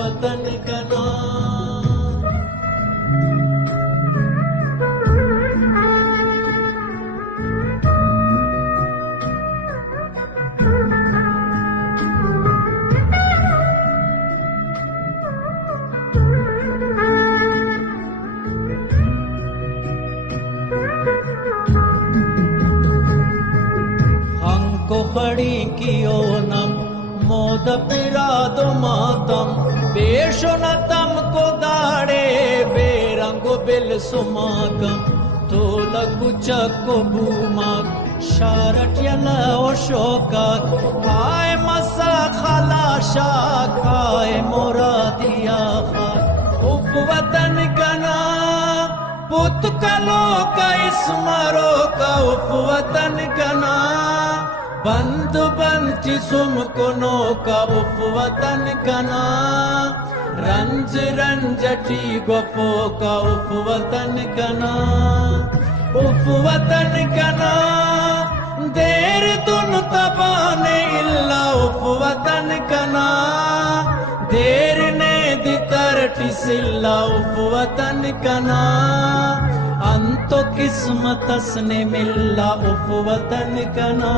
वतन कना। को खड़ी कियो नम मोद पिरादो मातम पेशो न तम को दाड़े बेरंगो बिल सुमाकम तो लगु चको भूमाक शारट यला ओ शोकाक हाय मसा खला शाक हाय मोरादिया खा उप वतन कना पुत कलो का इसमरो का उप वतन कना बंधु बंची सुम कुनो का उप वतन कना रंज रंजटी गोपो का उप वतन कना उप वतन कना देर तुन तबाने इल्ला उप वतन कना देर ने दितर टिसिल्ला उप वतन कना अंतो किस्मत ने मिल्ला उप वतन कना।